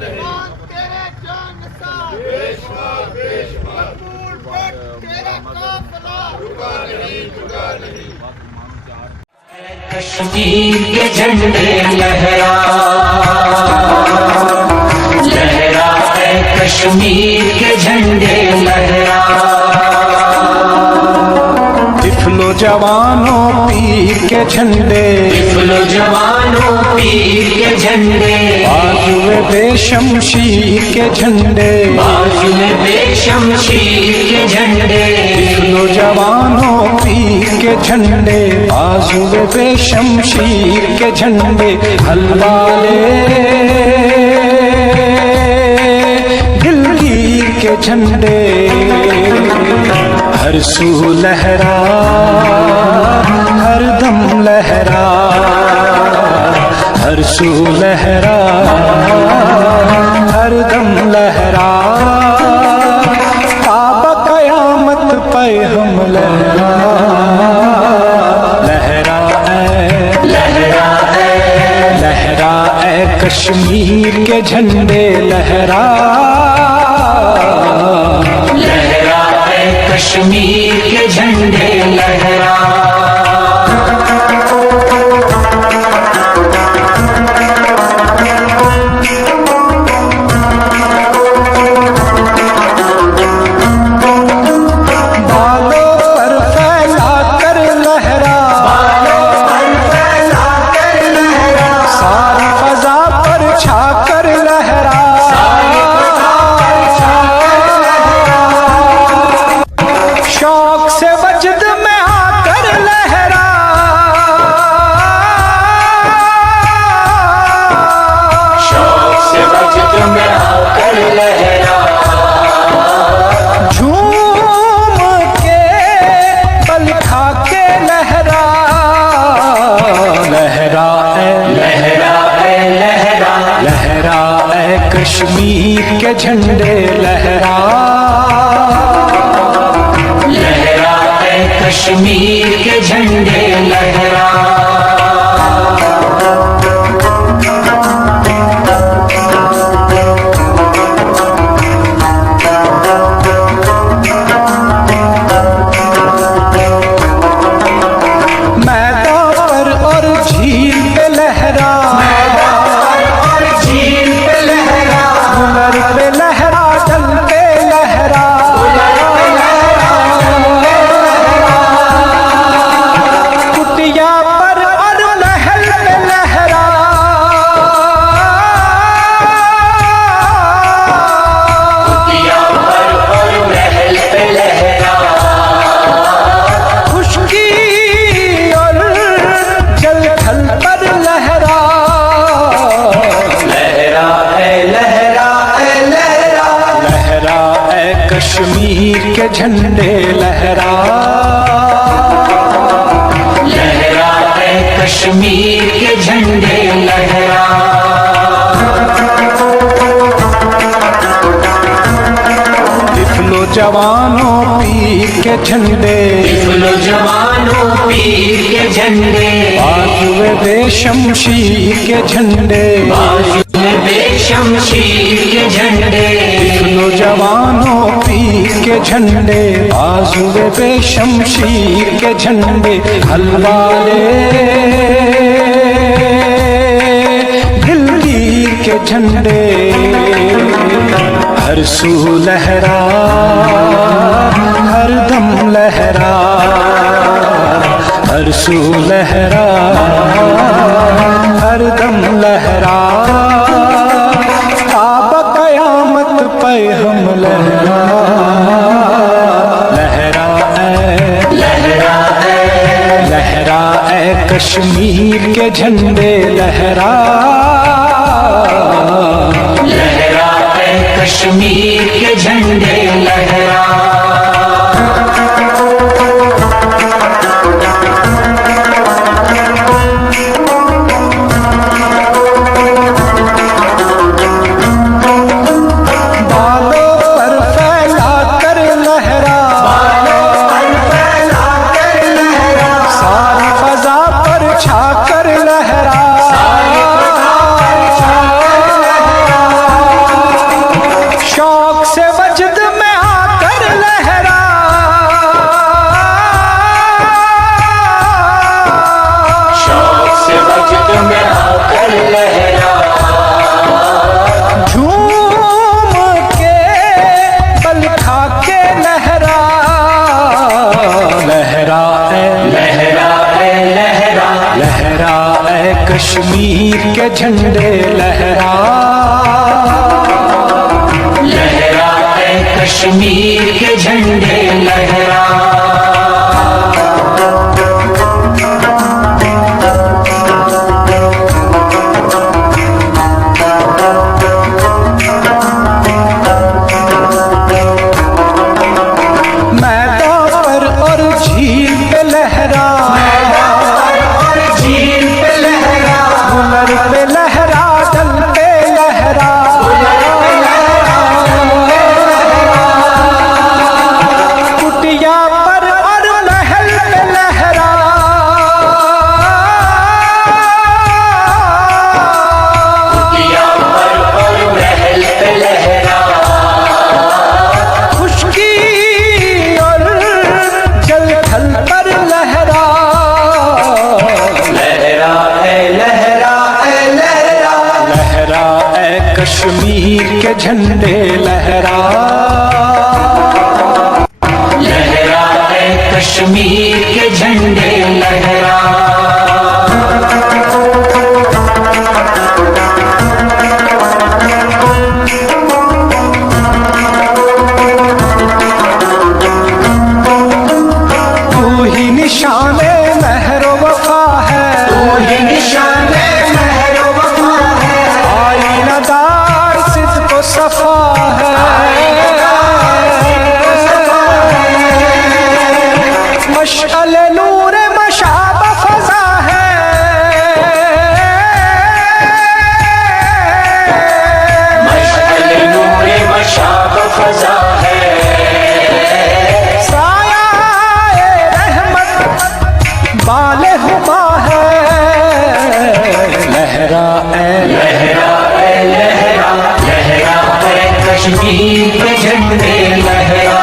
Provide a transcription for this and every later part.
ایمان تیرے جان نثار مقبول بٹ تیرا قافلہ رکا نہیں کشمیر کے جھنڈے لہرا لہرا اے کشمیر کے جھنڈے لہرا طفل و جوانوں پیر کے جھنڈے طفل و جوانوں پیر کے جھنڈے بازو بے شمشیر کے جھنڈے بازو میں بے شمشیر کے جھنڈے طفل و جوانوں پیر کے جھنڈے بازو بے شمشیر کے جھنڈے حلوالے دلگیر کے جھنڈے ہر سو لہرا ہر دم لہرا ہر سو لہرا ہر دم لہرا تاب قیامت پہ ہم لہرا لہرا لہرا اے کشمیر کے جھنڈے لہرا لہرا اے کشمیر کے جھنڈے لہرا کشمیر کے جھنڈے لہرا لہرا اے کشمیر کے جھنڈے لہرا میدان پر اور جھیل پہ لہرا پہ لہرا جل پہ لہرا کٹیا پر اور محل پہ لہرا کٹیا پر اور محل پہ لہرا خشکی اور جل تھل پر لہرا لہرا اے لہرا لہرا اے کشمیر کے جھنڈے لہرا لہرا اے کشمیر کے جھنڈے لہرا طفل و جوانوں پیر کے جھنڈے طفل و جوانوں پیر کے جھنڈے بازو بے شمشیر کے جھنڈے بازو میں بے شمشیر کے جھنڈے طفل و جوانوں پیر کے جھنڈے بازو بے شمشیر کے جھنڈے حلوالے دلگیر کے جھنڈے ہر سو لہرا ہر دم لہرا ہر سو لہرا ہر دم لہرا تاب قیامت پہ ہم لہرا لہرا اے کشمیر کے جھنڈے لہرا لہرا اے کشمیر کے جھنڈے لہرا کشمیر کے جھنڈے لہرا لہرا اے کشمیر کے جھنڈے لہرا کشمیر کے جھنڈے لہرا لہرا اے کشمیر کے جھنڈے لہرا تو ہی نشان مہر و وفا ہے تو ہی نشان مہر و وفا ہے آئینہ دار صدق و صفا ہے مشعل نور مشعب فضا ہے مشعل نور مشعب فضا ہے سایہ رحمت بال ہما ہے لہرا اے لہرا اے لہرا لہرا اے کشمیر کے جھنڈے لہرا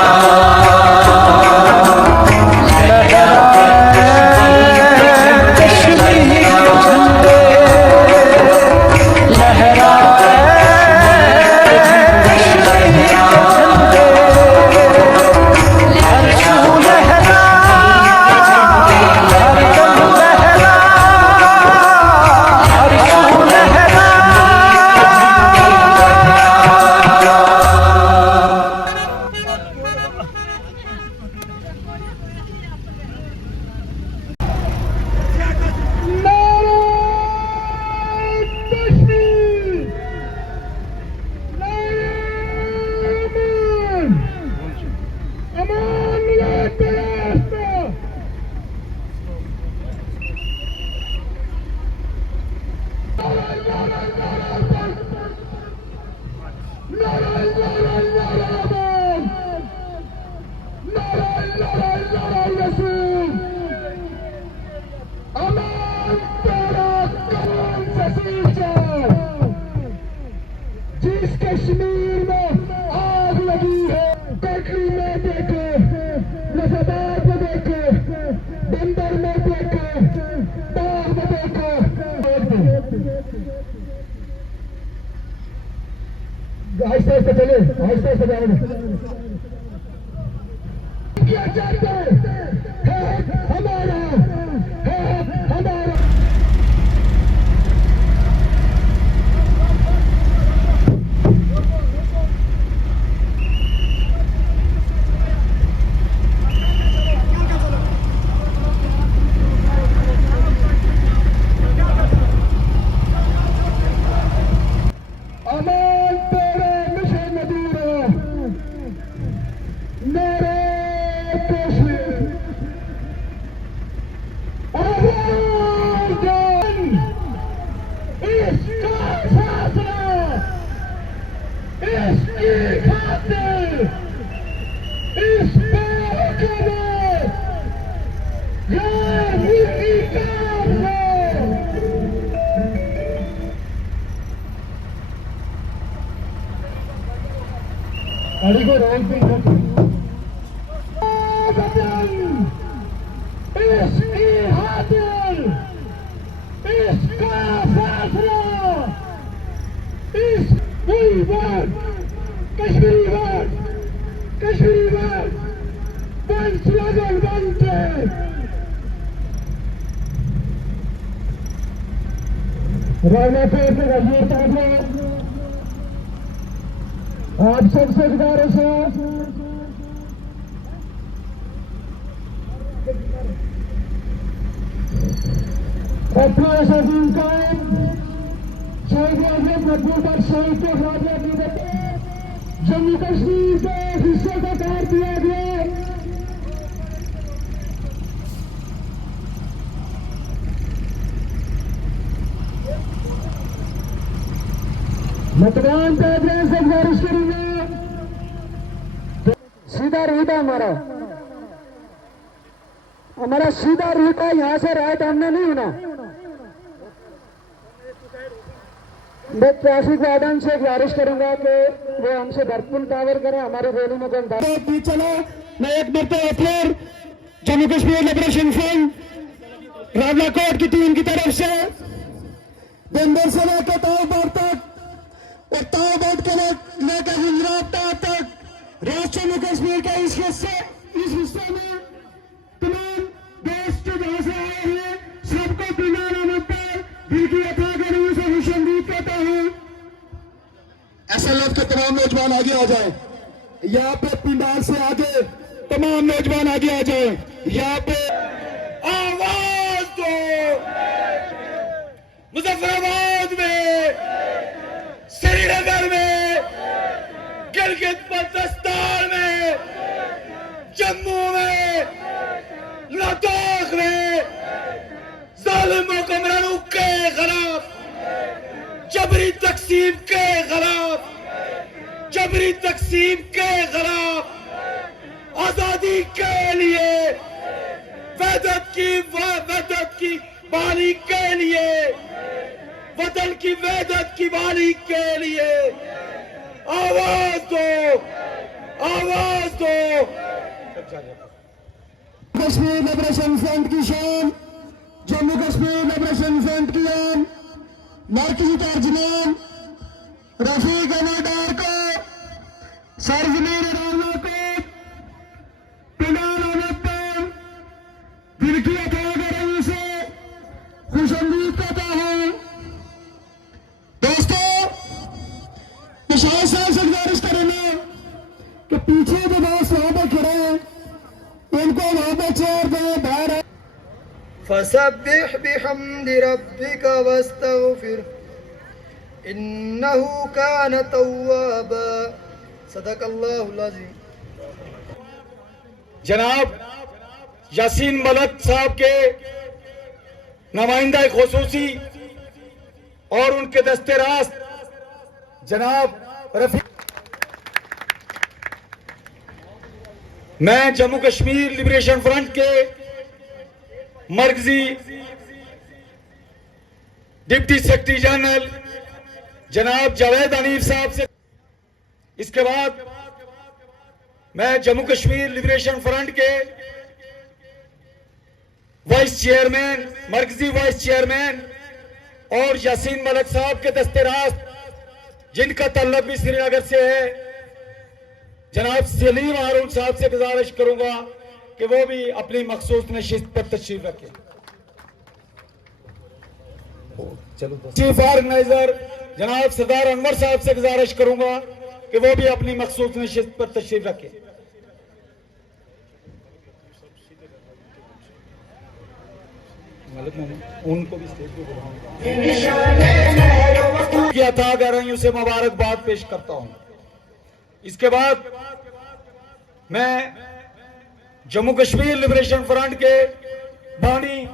جس کشمیر میں آگ لگی ہے کوٹلی میں دیکھو نظامات میں دیکھو بندر میں دیکھو باغ میں دیکھو آہستہ آہستہ چلے آہستہ آہستہ جاؤ کیا چاہتے ہیں ہمارا ہے ہمارا امان تیرے مشن مدیرہ میرے کشمیر آواز جان اس کا فیصلہ اس کی خاطر اس ملک میں غیر ملکی کام سے گاڑی کو روک دیں اس کی خاطر اس کا فیصلہ اس کوئی بات کشمیری بات ون سلوگن بنتے رانا کوٹ کے غزیر صاحب آپ سب سے گزارش ہے اپنے عظیم قائم شہید اعظم مقبول پر شہید کے خراج عقیدت جموں کشمیر کے حصے کا کار دیا گیا میں تمام تاجرین سے گزارش کروں گا سیدھا روٹ ہے ہمارا سیدھا روٹ ہے یہاں سے رائٹ ہم نے نہیں ہونا میں ٹریفک وارڈن سے گزارش کروں گا کہ وہ ہم سے بھرپور تعاون کریں ہماری ریلی میں کوئی چلا میں ایک مرتبہ پھر جموں کشمیر لبریشن فرنٹ راولا کوٹ کی ٹیم کی طرف سے دندر سے لے کے تاؤ تک اور تاؤ کے لے کے گجرات تک ریاست جموں کشمیر کے اس حصے میں تمام دوست جو جہاں سے آئے ہیں سب کو بنا نامت پر دل کی عطا کرنے سے خوش آمدید کہتا ہوں ایسا لفظ کے تمام نوجوان آگے آ جائیں یہاں پہ پنڈال سے آگے تمام نوجوان آگے آ جائیں یہاں پہ آواز دو مظفر آباد میں سری نگر میں گلگت بلتستان میں جموں میں لداخ میں ظالم حکمرانوں کے خلاف جبری تقسیم کے خلاف جبری تقسیم کے خلاف آزادی کے لیے وحدت کی بحالی کے لیے وطن کی وحدت کی بحالی کے لیے آواز دو آواز دو کشمیر لبریشن فرنٹ کی شان جموں کشمیر لبریشن فرنٹ کی آن مرکزی ترجمان رفیق احمد ڈار کو سرزمین راولا کوٹ پنڈال احمد پر دل کی عطا کرنے سے خوش آمدید کہتا ہوں دوستو پشاور صاحب سے گزارش کریں گے کہ پیچھے جو دوست وہاں پہ کھڑے ہیں ان کو وہاں پہ چیر دیں باہر فسبح بحمد ربك واستغفر انه كان توابا صدق الله العظیم جناب یاسین ملک صاحب کے نمائندہ خصوصی اور ان کے دستے راست جناب رفیق میں جموں کشمیر لبریشن فرنٹ کے مرکزی ڈپٹی سیکرٹری جنرل جناب جاوید حنیف صاحب سے اس کے بعد میں جموں کشمیر لبریشن فرنٹ کے وائس چیئرمین مرکزی وائس چیئرمین اور یاسین ملک صاحب کے دستے راست جن کا تعلق بھی سری نگر سے ہے جناب سلیم ہارون صاحب سے گزارش کروں گا کہ وہ بھی اپنی مخصوص نشست پر تشریف رکھیں چیف آرگنائزر جناب سردار انور صاحب سے گزارش کروں گا کہ وہ بھی اپنی مخصوص نشست پر تشریف رکھیں ان کو بھی کی عطا گرائیوں سے مبارکباد پیش کرتا ہوں اس کے بعد میں جموں کشمیر لبریشن فرنٹ کے بانی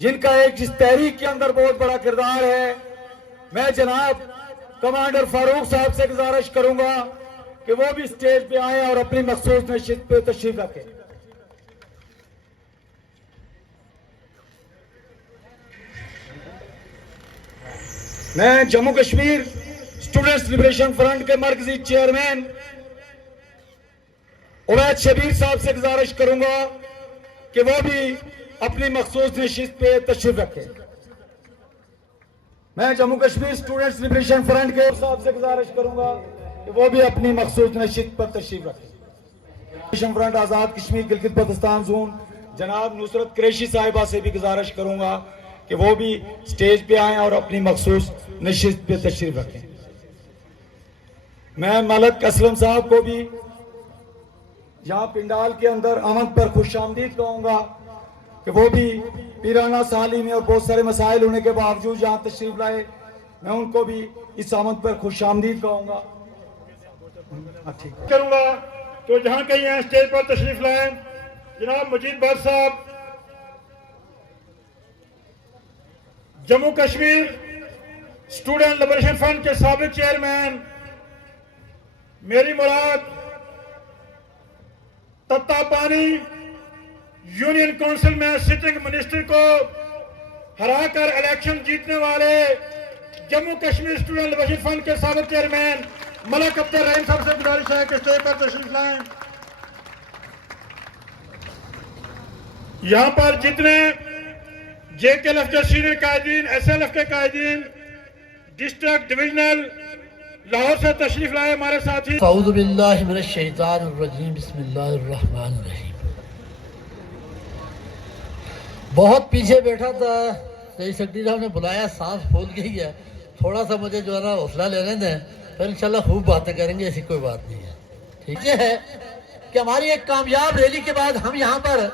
جن کا ایک اس تحریک کے اندر بہت بڑا کردار ہے میں جناب کمانڈر فاروق صاحب سے گزارش کروں گا کہ وہ بھی سٹیج پہ آئیں اور اپنی مخصوص نشست پہ تشریف رکھیں میں Jammu Kashmir students liberation front کے مرکزی چیئرمین عبید شبیر صاحب سے گزارش کروں گا کہ وہ بھی اپنی مخصوص نشست پہ تشریف رکھیں میں Jammu Kashmir students liberation front کے صاحب سے گزارش کروں گا کہ وہ بھی اپنی مخصوص نشست پر تشریف رکھیں liberation front Azad Kashmir Gilgit Baltistan zone جناب نصرت قریشی صاحبہ سے بھی گزارش کروں گا کہ وہ بھی سٹیج پہ آئیں اور اپنی مخصوص نشست پہ تشریف رکھیں. میں ملک اسلم صاحب کو بھی یہاں پنڈال کے اندر آمد پر خوش آمدید کہوں گا کہ وہ بھی پیرانہ سالی میں اور بہت سارے مسائل ہونے کے باوجود یہاں تشریف لائے. میں ان کو بھی اس آمد پر خوش آمدید کہوں گا. کروں گا تو جہاں کہیں ہیں اسٹیج پر تشریف لائیں. جناب مجید بٹ صاحب Jammu Kashmir student liberation front کے سابق چیئرمین. میری مراد تتا پانی یونین کونسل میں سٹنگ منسٹر کو ہرا کر الیکشن جیتنے والے Jammu Kashmir student liberation front کے سابق چیئرمین ملک عبد الرحیم صاحب سے گزارش ہے کہ اسٹیج پر تشریف لائیں. یہاں پر جتنے جے کے ایل ایف کے سینئر قائدین، ایس ایل ایف کے قائدین، ڈسٹرکٹ ڈویژنل لاہور سے تشریف لائے ہمارے ساتھی. اعوذ باللہ من الشیطان الرجیم، بسم اللہ الرحمن الرحیم. بہت پیچھے بیٹھا تھا، رئیس سیکرٹری صاحب نے بلایا، سانس پھول گئی ہے. تھوڑا سا مجھے جو ہے نا حوصلہ لینے دیں، پھر انشاءاللہ خوب باتیں کریں گے، ایسی کوئی بات نہیں ہے. ٹھیک ہے کہ ہماری ایک کامیاب ریلی کے بعد ہم یہاں پر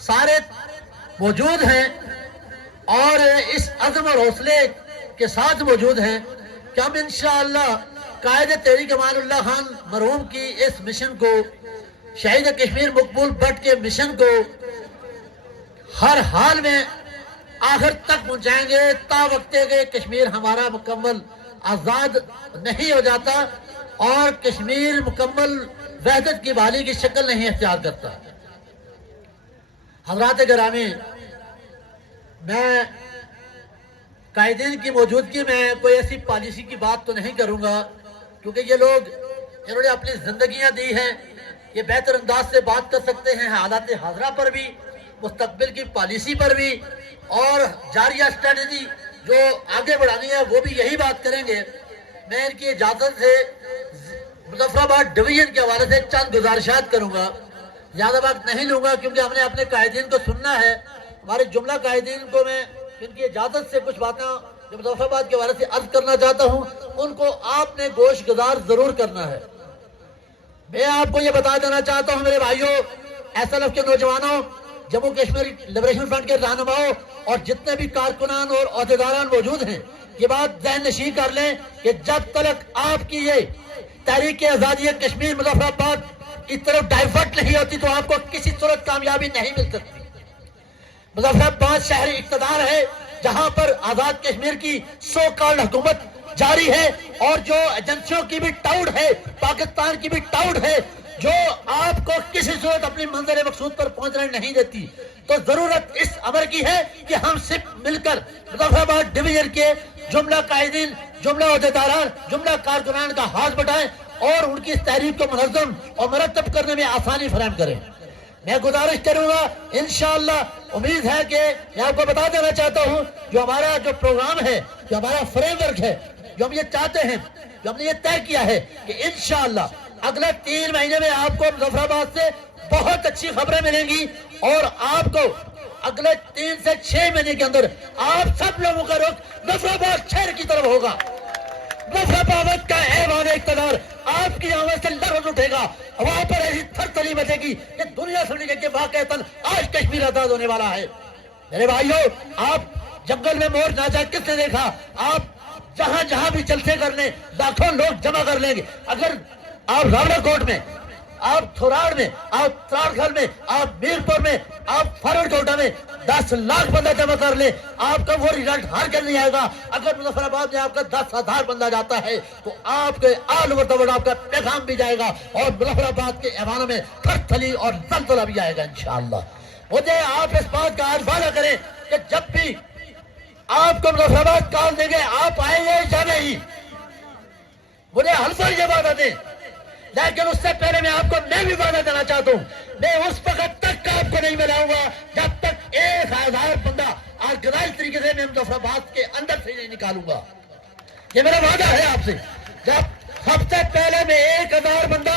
سارے موجود ہیں اور اس عزم اور حوصلے کے ساتھ موجود ہیں کہ ہم انشاءاللہ قائد تحریک امان اللہ خان مرحوم کی اس مشن کو، شہید کشمیر مقبول بٹ کے مشن کو ہر حال میں آخر تک پہنچائیں گے تا وقت کہ کشمیر ہمارا مکمل آزاد نہیں ہو جاتا اور کشمیر مکمل وحدت کی بحالی کی شکل نہیں اختیار کرتا. حضرات گرامی، میں قائدین کی موجودگی میں کوئی ایسی پالیسی کی بات تو نہیں کروں گا، کیونکہ یہ لوگ انہوں نے اپنی زندگیاں دی ہیں، یہ بہتر انداز سے بات کر سکتے ہیں حالات حاضرہ پر بھی، مستقبل کی پالیسی پر بھی، اور جاریہ اسٹریٹجی جو آگے بڑھانی ہے وہ بھی یہی بات کریں گے. میں ان کی اجازت سے مظفر آباد ڈویژن کے حوالے سے چند گزارشات کروں گا. زیادہ وقت نہیں لوں گا کیونکہ ہم نے اپنے قائدین کو سننا ہے. ہمارے جملہ قائدین کو میں ان کی اجازت سے کچھ باتیں جو مظفر آباد کے حوالے سے عرض کرنا چاہتا ہوں، ان کو آپ نے گوش گزار ضرور کرنا ہے. میں آپ کو یہ بتا دینا چاہتا ہوں میرے بھائیوں، ایس ایل ایف کے نوجوانوں، جموں کشمیر لبریشن فرنٹ کے رہنماؤں اور جتنے بھی کارکنان اور عہدیداران موجود ہیں، یہ بات ذہن نشین کر لیں کہ جب تک آپ کی یہ تحریک آزادی کشمیر مظفر آباد کی طرف ڈائیورٹ نہیں ہوتی تو آپ کو کسی صورت کامیابی نہیں مل سکتی. مظفر آباد شہری اقتدار ہے جہاں پر آزاد کشمیر کی سو کال حکومت جاری ہے اور جو ایجنسیوں کی بھی ٹاؤڈ ہے، پاکستان کی بھی ٹاؤڈ ہے، جو آپ کو کسی صورت اپنی منزل مقصود پر پہنچنے نہیں دیتی. تو ضرورت اس امر کی ہے کہ ہم سب مل کر مظفر آباد ڈویژن کے جملہ قائدین، جملہ عہدیداران، جملہ کارکنان کا ہاتھ بٹائیں اور ان کی اس تحریک کو منظم اور مرتب کرنے میں آسانی فراہم کریں. میں گزارش کروں گا انشاءاللہ، امید ہے کہ میں آپ کو بتا دینا چاہتا ہوں جو ہمارا جو پروگرام ہے، جو ہمارا فریم ورک ہے، جو ہم یہ چاہتے ہیں، جو ہم نے یہ طے کیا ہے کہ انشاءاللہ اگلے 3 مہینے میں آپ کو مظفر آباد سے بہت اچھی خبریں ملیں گی اور آپ کو اگلے 3 سے 6 مہینے کے اندر آپ سب لوگوں کا رخ مظفر آباد شہر کی طرف ہوگا. مظفر آباد کا ایوان اقتدار آپ کی آواز سے لرز اٹھے گا، وہاں پر ایسی تھر تھلی مچے گی کہ دنیا سمجھے کہ واقعتاً آج کشمیر آزاد ہونے والا ہے. میرے بھائیوں، آپ جنگل میں مور ناچا کس نے دیکھا؟ آپ جہاں جہاں بھی جلسے کر لیں، لاکھوں لوگ جمع کر لیں گے. اگر آپ راولا کوٹ میں، آپ تھوراڑ میں، آپ تراڑکھل میں، آپ میرپور میں، آپ فارورڈ کوٹا میں 10 لاکھ بندہ جمع کر لیں، آپ کا وہ رزلٹ ہار کر نہیں آئے گا. اگر مظفر آباد میں آپ کا 10,000 بندہ جاتا ہے تو آپ کے آل اوور دا ورلڈ آپ کا پیغام بھی جائے گا اور مظفر آباد کے ایوانوں میں تھر تھلی اور زلزلہ بھی آئے گا انشاءاللہ. مجھے آپ اس بات کا وعدہ کریں کہ جب بھی آپ کو مظفر آباد کال دیں گے آپ آئیں گے یا نہیں. مجھے حلف یہ وعدہ دیں، لیکن اس سے پہلے میں بھی وعدہ دینا چاہتا ہوں، میں اس وقت تک آپ کو نہیں ملاؤں گا جب تک 1,000 بندہ آرگنائز طریقے سے میں مظفر آباد کے اندر سے نہیں نکالوں گا. یہ میرا وعدہ ہے آپ سے. جب سب سے پہلے میں 1,000 بندہ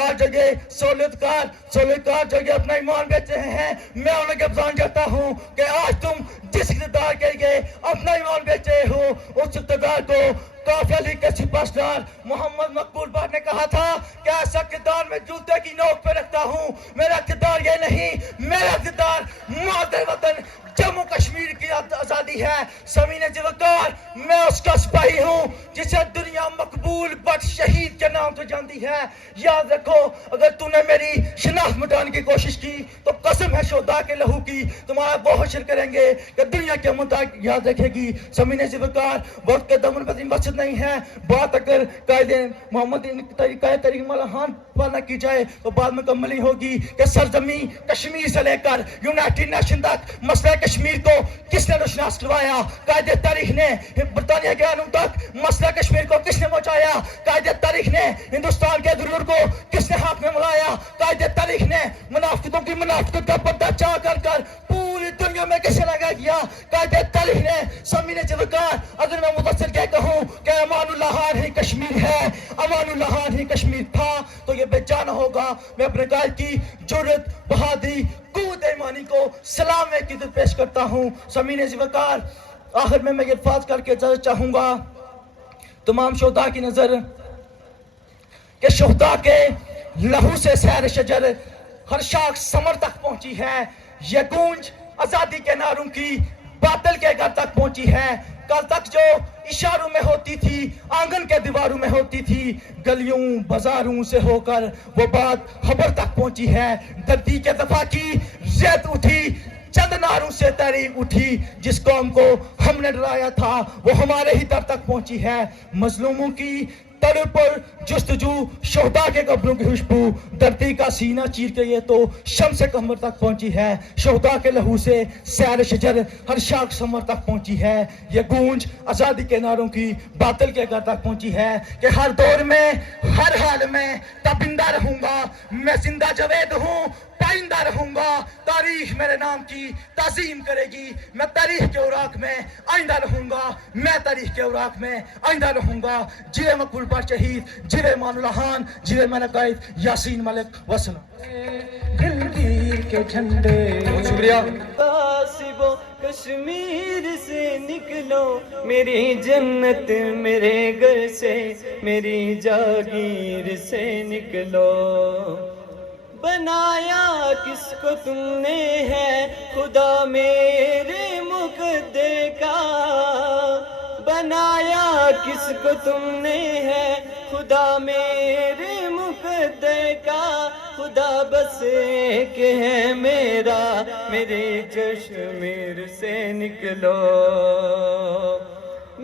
آج جگہ سولتکار جگہ اپنا ایمان بیچ رہے ہیں، میں انہیں کے افضان چاہتا ہوں کہ آج تم جس اقتدار کے لیے اپنا ایمان بیچ رہے ہو، اس اقتدار کو کافی علی کے سپاہ سالار محمد مقبول بھائی نے کہا تھا کہ ایسا اقتدار میں جوتے کی نوک پہ رکھتا ہوں. میرا اقتدار یہ نہیں، میرا اقتدار مادر وطن جموں کشمیر کی آزادی ہے. سمین وقار، میں اس کا سپاہی ہوں جسے دنیا مقبول بٹ شہید کے نام سے جانتی ہے. یاد رکھو، اگر تم نے میری شناخت مٹانے کی کوشش کی تو قسم ہے شہداء کے لہو کی، تمہارا بہت شکر کریں گے کہ دنیا کے مطابق یاد رکھے گی. سمین وقار، وقت کے دمن بدین مقصد نہیں ہے. بات اگر قائد محمد طریق ملہان پر نہ کی جائے تو بعد مکمل نہیں ہوگی کہ سرزمین کشمیر سے لے کر یونائٹڈ نیشن تک مسئلہ کشمیر کو کس نے روشناس کروایا؟ قائد تاریخ نے. برطانیہ کے قانون تک مسئلہ کشمیر کو کس نے پہنچایا؟ قائد تاریخ نے. ہندوستان کے غرور کو کس نے ہاتھ میں ملایا؟ قائد تاریخ نے. منافقتوں کی منافقت کا پردہ چاہ کر پوری دنیا میں کس نے لگا کیا؟ قائد تاریخ نے. سمین وقار، اگر میں متصل کہہ کہوں کہ امان اللہ ہی کشمیر ہے، امان اللہ ہی کشمیر تھا، تو یہ بے جان ہوگا. میں اپنے قائد کی جرأت، بہادری، قوت ایمانی کو سلام و عقیدت پیش کرتا ہوں. سمین وقار، آخر میں یہ الفاظ کر کے اجازت چاہوں گا تمام شہداء کی نظر کہ شہداء کے لہو سے سیر شجر ہر شاخ ثمر تک پہنچی ہے. یہ گونج آزادی کے نعروں کی باطل کے گھر تک پہنچی ہے. کل تک جو اشاروں میں ہوتی تھی، آنگن کے دیواروں میں ہوتی تھی، گلیوں بازاروں سے ہو کر وہ بات خبر تک پہنچی ہے. دھرتی کے دفاع کی زید اٹھی، چند ناروں سے تحریک اٹھی. جس قوم کو ہم نے ڈرایا تھا وہ ہمارے ہی در تک پہنچی ہے. مظلوموں کی تڑ پر جستجو، شہداء کے قبروں کی خوشبو، دھرتی کا سینہ چیر کے یہ تو شمس قمر تک پہنچی ہے. شہداء کے لہو سے سیر شجر ہر شاخ ثمر تک پہنچی ہے. یہ گونج آزادی کے نعروں کی باطل کے گھر تک پہنچی ہے کہ ہر دور میں، ہر حال میں تابندہ رہوں گا. میں زندہ جاوید ہوں، پائندہ رہوں گا. تاریخ میرے نام کی تعظیم کرے گی. میں تاریخ کے اوراق میں آئندہ رہوں گا. میں تاریخ کے اوراق میں آئندہ رہوں گا. جیوے مقبول بٹ شہید، جیوے امان اللہ خان، جیوے میرا قائد یاسین ملک. وسلام. دلگیر کے جھنڈے. بہت شکریہ. قاصبو کشمیر سے نکلو، میری جنت میرے گھر سے، میری جاگیر سے نکلو. بنایا کس کو تم نے ہے خدا میرے مقدر کا، بنایا کس کو تم نے ہے خدا میرے مقدر کا. خدا بس ایک ہے میرا، میرے کشمیر سے نکلو.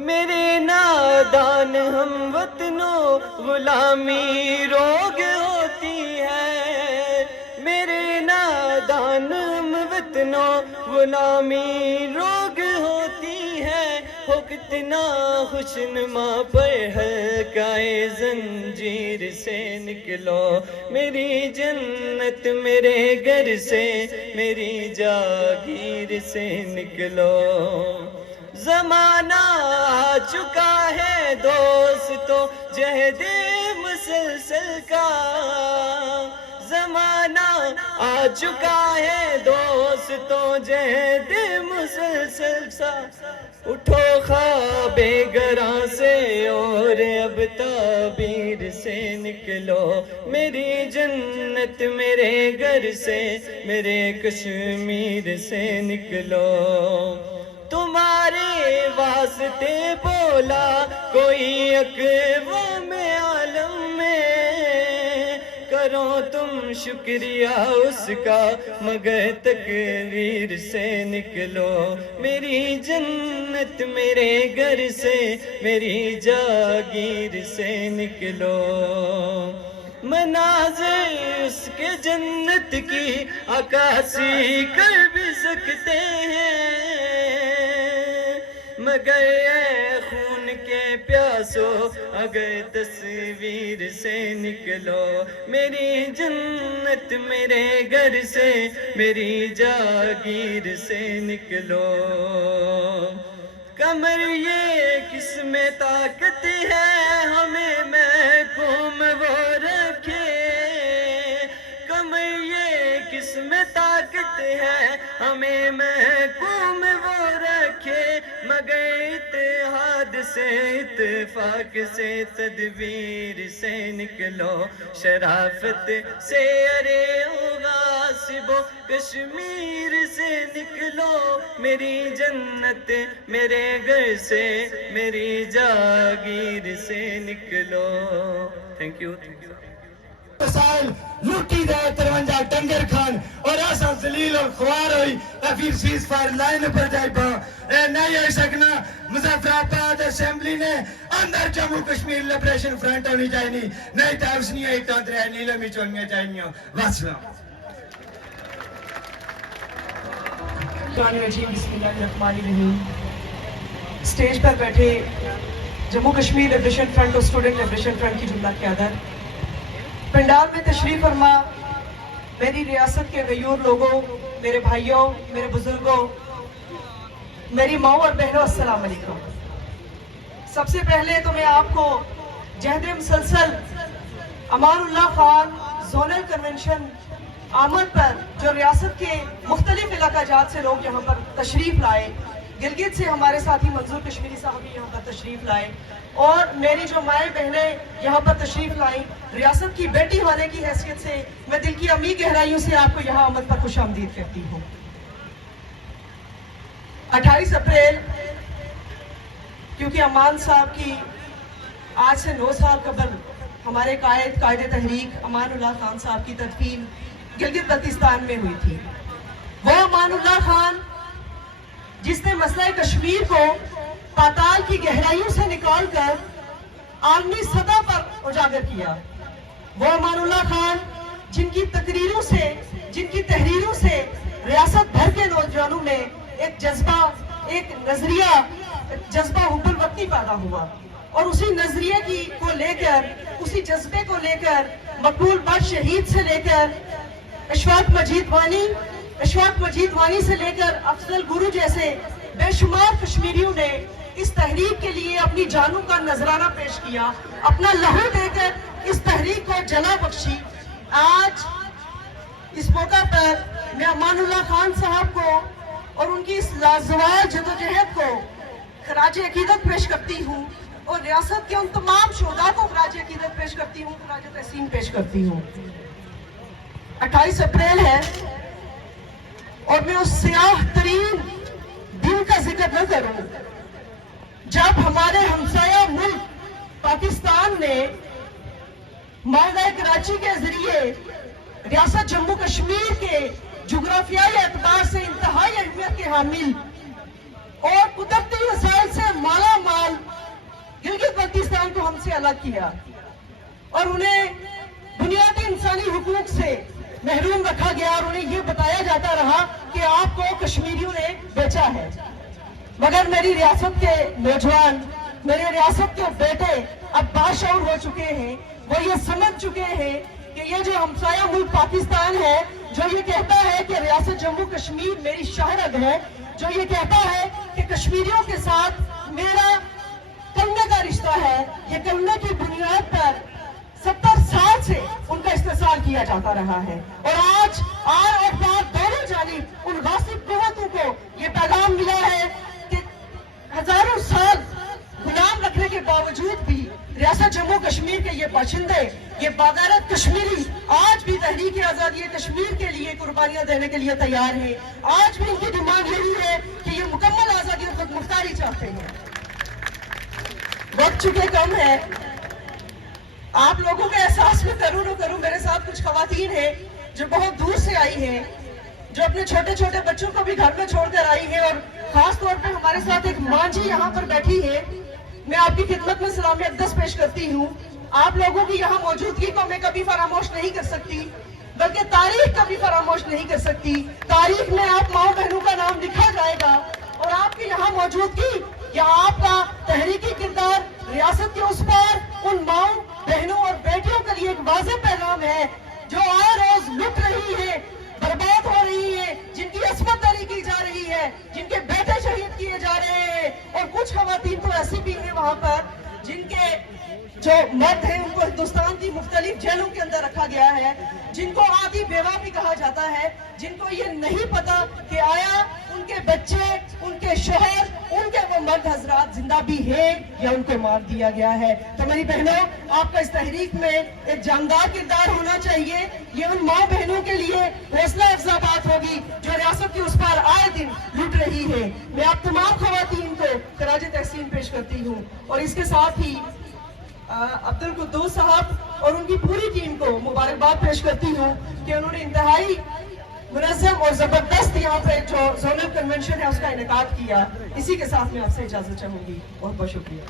میرے نادان ہم وطنوں غلامی روگ ہوتی ہے، میرے نادان ہم وطنوں غلامی روگ ہوتی ہے. ہو کتنا خوشنما پر حلقۂ زنجیر سے نکلو. میری جنت میرے گھر سے، میری جاگیر سے نکلو. زمانہ آ چکا ہے دوستو جہد مسلسل کا، زمانہ آ چکا ہے دوستو جہد مسلسل کا. اٹھو خواب گراں سے اور اب تعبیر سے نکلو. میری جنت میرے گھر سے، میرے کشمیر سے نکلو. تمہارے واسطے بولا کوئی اقوام عالم میں، کرو تم شکریہ اس کا مگر تقریر سے نکلو. میری جنت میرے گھر سے، میری جاگیر سے نکلو. مناظر اس کے جنت کی عکاسی کر بھی سکتے ہیں، مگر اے خون کے پیاسو اگر تصویر سے نکلو. میری جنت میرے گھر سے، میری جاگیر سے نکلو. کمر یہ کس میں طاقت ہے ہمیں محکوم وہ رکھے، میں طاقت ہے ہمیں محکوم وہ رکھے مگر اتحاد سے اتفاق سے تدبیر سے نکلو شرافت سے ارے او غاصبو کشمیر سے نکلو میری جنت میرے گھر سے میری جاگیر سے نکلو تھینک یو مسائل لوٹی دے 53 ڈنگر کھان اور ایسا ذلیل اور خوار ہوئی پھر سیز فائر لائن پر جائے پا نہیں ہے سکنا مظفر آباد اسمبلی نے اندر جموں کشمیر لبریشن فرنٹ ہونی چاہیے نہیں ٹائپس نہیں ہے ایک تاندر ہے نیلے میں چونیاں چاہیے واسلام بسم اللہ الرحمن الرحیم. اسٹیج پر بیٹھے جموں کشمیر لبریشن فرنٹ اور اسٹوڈنٹ لبریشن فرنٹ کی جملہ قیادت، پنڈال میں تشریف فرما میری ریاست کے غیور لوگوں، میرے بھائیوں، میرے بزرگوں، میری ماؤں اور بہنوں، السلام علیکم. سب سے پہلے تو میں آپ کو جہد مسلسل امان اللہ خان زونل کنونشن آمد پر جو ریاست کے مختلف علاقہ جات سے لوگ یہاں پر تشریف لائے، گلگت سے ہمارے ساتھی منظور کشمیری صاحب بھی یہاں پر تشریف لائے، اور میری جو مائیں بہنیں یہاں پر تشریف لائیں، ریاست کی بیٹی ہونے کی حیثیت سے میں دل کی عمیق گہرائیوں سے آپ کو یہاں آمد پر خوش آمدید کہتی ہوں. 28 اپریل کیونکہ امان صاحب کی آج سے 9 سال قبل ہمارے قائد تحریک امان اللہ خان صاحب کی تدفین گلگت بلتستان میں ہوئی تھی. وہ امان اللہ خان جس نے مسئلہ کشمیر کو پاتال کی گہرائیوں سے نکال کر عالمی سطح پر اجاگر کیا. وہ امان اللہ خان جن کی تقریروں سے، جن کی تحریروں سے ریاست بھر کے نوجوانوں میں ایک جذبہ، ایک نظریہ، جذبہ حب الوطنی پیدا ہوا، اور اسی نظریے کو لے کر، اسی جذبے کو لے کر مقبول بخش شہید سے لے کر اشفاق مجید وانی سے لے کر افضل گرو جیسے بے شمار کشمیریوں نے اس تحریک کے لیے اپنی جانوں کا نذرانہ پیش کیا، اپنا لہو دے کر اس تحریک کو جلا بخشی. آج اس موقع پر میں امان اللہ خان صاحب کو اور ان کی اس لازوال جدوجہد کو خراج عقیدت پیش کرتی ہوں، اور ریاست کے ان تمام شہداء کو خراج عقیدت پیش کرتی ہوں، خراج تحسین پیش کرتی ہوں. 28 اپریل ہے اور میں اس سیاہ ترین دن کا ذکر نہ کروں جب ہمارے ہمسایہ ملک پاکستان نے معاہدہ کراچی کے ذریعے ریاست جموں کشمیر کے جغرافیائی اعتبار سے انتہائی اہمیت کے حامل اور قدرتی وسائل سے مالا مال گلگت بلتستان کو ہم سے الگ کیا اور انہیں بنیادی انسانی حقوق سے محروم رکھا گیا، اور انہیں یہ بتایا جاتا رہا کہ آپ کو کشمیریوں نے بیچا ہے. مگر میری ریاست کے نوجوان، میرے ریاست کے بیٹے اب باشعور ہو چکے ہیں. وہ یہ سمجھ چکے ہیں کہ یہ جو ہمسایہ ملک پاکستان ہے، جو یہ کہتا ہے کہ ریاست جموں کشمیر میری شہرت ہے، جو یہ کہتا ہے کہ کشمیریوں کے ساتھ میرا کلمے کا رشتہ ہے، یہ کلمے کی بنیاد پر 70 سال سے ان کا استحصال کیا جاتا رہا ہے. اور آج آر اور پار دونوں جانب ان غاصب قوتوں کو یہ پیغام ملا ہے کہ ہزاروں سال غلام رکھنے کے باوجود بھی ریاست جموں کشمیر کے یہ باشندے، یہ باغیرت کشمیری آج بھی تحریک آزادی کشمیر کے لیے قربانیاں دینے کے لیے تیار ہیں. آج بھی ان کی ڈیمانڈ یہی ہے کہ یہ مکمل آزادی اور خود مختاری چاہتے ہیں. وقت چکے کم ہے، آپ لوگوں کے احساس میں کروں میرے ساتھ کچھ خواتین ہیں جو بہت دور سے آئی ہیں، جو اپنے چھوٹے چھوٹے بچوں کو بھی گھر میں چھوڑ کر آئی ہیں، اور خاص طور پر ہمارے ساتھ ایک ماں جی یہاں پر بیٹھی ہے. میں آپ کی خدمت میں سلام اقدس پیش کرتی ہوں. آپ لوگوں کی یہاں موجودگی کو میں کبھی فراموش نہیں کر سکتی، بلکہ تاریخ کبھی فراموش نہیں کر سکتی. تاریخ میں آپ ماؤں بہنوں کا نام لکھا جائے گا، اور آپ کی یہاں موجودگی یا آپ کا تحریکی کردار ریاست کے اس پار ان ماؤں بہنوں اور بیٹیوں کے لیے ایک واضح پیغام ہے جو آئے روز لٹ رہی ہے، برباد ہو رہی ہے، جن کی عصمت داری کی جا رہی ہے، جن کے بیٹے شہید کیے جا رہے ہیں. اور کچھ خواتین تو ایسی بھی ہیں وہاں پر جن کے جو مرد ہیں ان کو ہندوستان کی مختلف جیلوں کے اندر رکھا گیا ہے، جن کو آدھی بیوہ بھی کہا جاتا جاتا ہے جن کو یہ نہیں پتا کہ آیا ان کے بچے، ان کے شوہر، ان کے وہ مرد حضرات زندہ بھی ہیں یا ان کو مار دیا گیا ہے. تو میری بہنوں، آپ کا اس تحریک میں ایک جاندار کردار ہونا چاہیے. یہ ان ماں بہنوں کے لیے حوصلہ افزا بات ہوگی جو ریاست کی اس پار آئے دن لٹ رہی ہے. میں آپ تمام خواتین کو خراج تحسین پیش کرتی ہوں اور اس کے ساتھ ہی عبد القدوس صاحب اور ان کی پوری ٹیم کو مبارکباد پیش کرتی ہوں کہ انہوں نے انتہائی منظم اور زبردست یہاں پہ جو زونل کنونشن ہے اس کا انعقاد کیا. اسی کے ساتھ میں آپ سے اجازت چاہوں گی. بہت بہت شکریہ.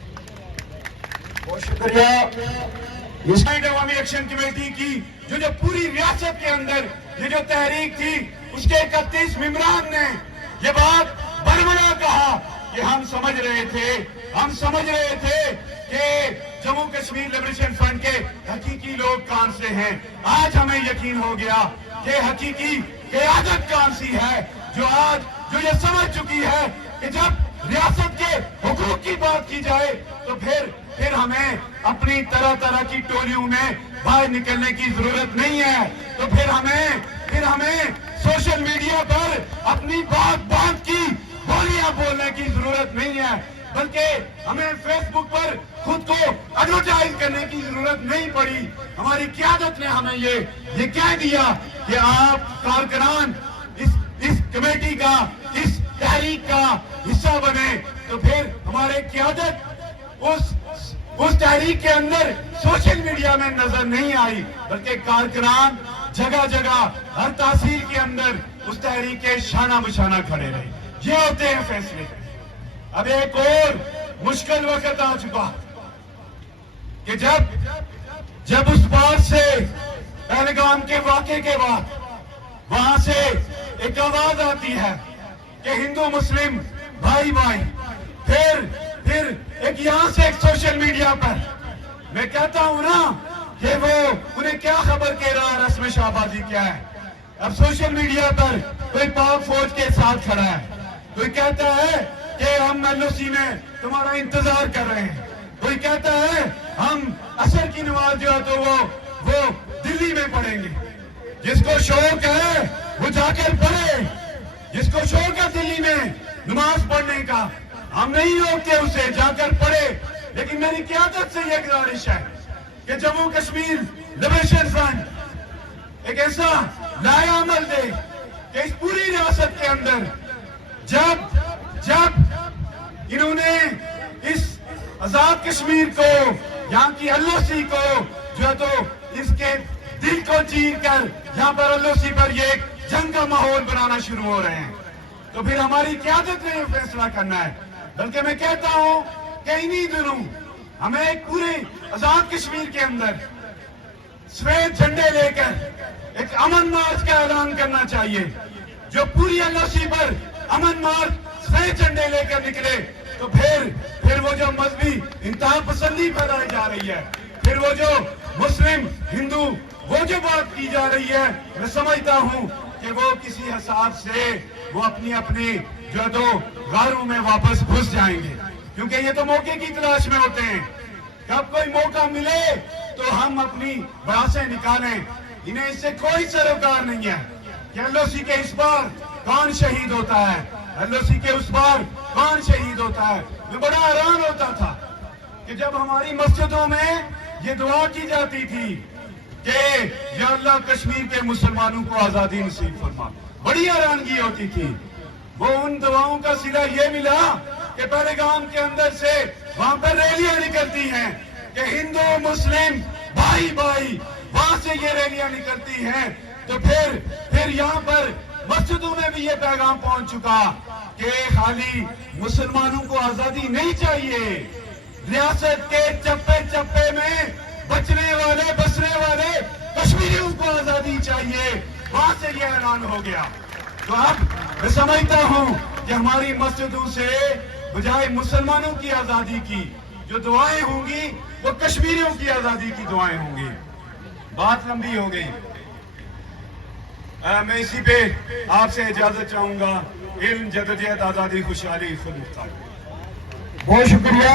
بہت شکریہ اسلامی عوامی ایکشن کمیٹی کی جو پوری ریاست کے اندر یہ جو تحریک تھی اس کے 31 ممبران نے یہ بات برملا کہا کہ ہم سمجھ رہے تھے کہ جموں کشمیر لبریشن فرنٹ کے حقیقی لوگ کون سے ہیں. آج ہمیں یقین ہو گیا کہ حقیقی قیادت کون سی ہے جو یہ سمجھ چکی ہے کہ جب ریاست کے حقوق کی بات کی جائے تو پھر ہمیں اپنی طرح کی ٹولیوں میں باہر نکلنے کی ضرورت نہیں ہے. تو پھر ہمیں سوشل میڈیا پر اپنی بات کی بولیاں بولنے کی ضرورت نہیں ہے، بلکہ ہمیں فیس بک پر خود کو ایڈورٹائز کرنے کی ضرورت نہیں پڑی. ہماری قیادت نے ہمیں یہ کہہ دیا کہ آپ کارکنان اس کمیٹی کا، اس تحریک کا حصہ بنے. تو پھر ہمارے قیادت اس تحریک کے اندر سوشل میڈیا میں نظر نہیں آئی، بلکہ کارکنان جگہ جگہ ہر تحصیل کے اندر اس تحریک کے شانہ بشانہ کھڑے رہے. یہ ہوتے ہیں فیصلے. اب ایک اور مشکل وقت آ چکا کہ جب اس بات سے پہلگام کے واقعے کے بعد وہاں سے ایک آواز آتی ہے کہ ہندو مسلم بھائی پھر ایک یہاں سے ایک سوشل میڈیا پر میں کہتا ہوں نا کہ وہ انہیں کیا خبر کہ رہا رسم شہبازی کیا ہے. اب سوشل میڈیا پر کوئی پاک فوج کے ساتھ کھڑا ہے، کوئی کہتا ہے کہ ہم LOC میں تمہارا انتظار کر رہے ہیں، کوئی کہتا ہے ہم عصر کی نماز جو ہے تو وہ دلی میں پڑھیں گے. جس کو شوق ہے وہ جا کر پڑھے، جس کو شوق ہے دلی میں نماز پڑھنے کا، ہم نہیں روکتے اسے، جا کر پڑھے. لیکن میری قیادت سے یہ گزارش ہے کہ جموں کشمیر لبریشن فرنٹ ایک ایسا لائحہ عمل دے کہ اس پوری ریاست کے اندر جب انہوں نے اس آزاد کشمیر کو، یہاں کی LOC کو جو ہے تو اس کے دل کو چیر کر یہاں پر LOC پر یہ ایک جنگ کا ماحول بنانا شروع ہو رہے ہیں، تو پھر ہماری قیادت نے یہ فیصلہ کرنا ہے. بلکہ میں کہتا ہوں کہ انہی دنوں ہمیں ایک پورے آزاد کشمیر کے اندر سفید جھنڈے لے کر ایک امن مارچ کا اعلان کرنا چاہیے. جو پوری LOC پر امن مارچ سفید جھنڈے لے کر نکلے تو پھر وہ جو مذہبی انتہا پسندی پھیلائی جا رہی ہے، پھر وہ جو مسلم ہندو وہ جو بات کی جا رہی ہے، میں سمجھتا ہوں کہ وہ کسی حساب سے وہ اپنی جو ہے تو غاروں میں واپس گھس جائیں گے. کیونکہ یہ تو موقع کی تلاش میں ہوتے ہیں، کب کوئی موقع ملے تو ہم اپنی بڑاسیں نکالیں. انہیں اس سے کوئی سروکار نہیں ہے کہ LOC کے اس بار کون شہید ہوتا ہے، LOC کے اس بار کون شہید ہوتا ہے. میں بڑا حیران ہوتا تھا کہ جب ہماری مسجدوں میں یہ دعا کی جاتی تھی کہ یا اللہ کشمیر کے مسلمانوں کو آزادی نصیب فرما، بڑی حیرانگی ہوتی تھی. وہ ان دعاؤں کا صلہ یہ ملا کہ پہلگام کے اندر سے وہاں پر ریلیاں نکلتی ہیں کہ ہندو مسلم بھائی وہاں سے یہ ریلیاں نکلتی ہیں. تو پھر یہاں پر مسجدوں میں بھی یہ پیغام پہنچ چکا کہ خالی مسلمانوں کو آزادی نہیں چاہیے، ریاست کے چپے چپے میں بچنے والے کشمیریوں کو آزادی چاہیے. وہاں سے یہ اعلان ہو گیا. تو اب میں سمجھتا ہوں کہ ہماری مسجدوں سے بجائے مسلمانوں کی آزادی کی جو دعائیں ہوں گی وہ کشمیریوں کی آزادی کی دعائیں ہوں گی. بات لمبی ہو گئی، میں اسی پہ آپ سے اجازت چاہوں گا. علم، جدوجہد، آزادی، خوشحالی، خود مختاری. بہت شکریہ.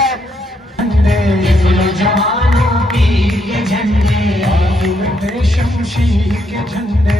جوانوں کے جھنڈے، شمشیر کے جھنڈے.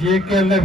JKLF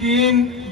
3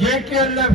JKLF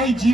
IG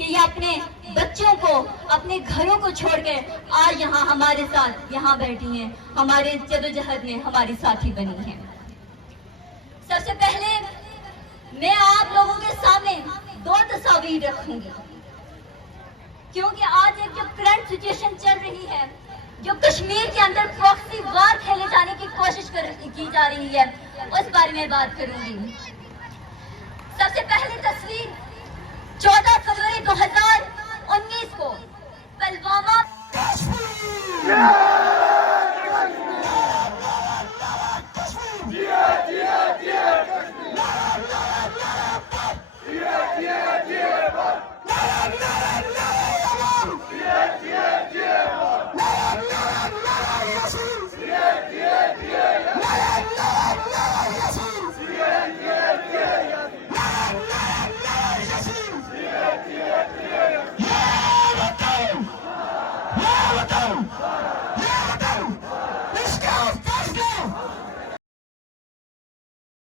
کہ یہ اپنے بچوں کو اپنے گھروں کو چھوڑ کے آج یہاں ہمارے ساتھ یہاں بیٹھی ہیں، ہمارے جدوجہد میں ہماری ساتھی بنی ہیں۔ سب سے پہلے میں آپ لوگوں کے سامنے دو تصاویر رکھوں گی، کیونکہ آج ایک جو کرنٹ سچویشن چل رہی ہے، جو کشمیر کے اندر پراکسی وار کھیلے جانے کی کوشش کی جا رہی ہے، اس بارے میں بات کروں گی۔ سب سے پہلی تصویر 14 فروری 2019 کو پلوامہ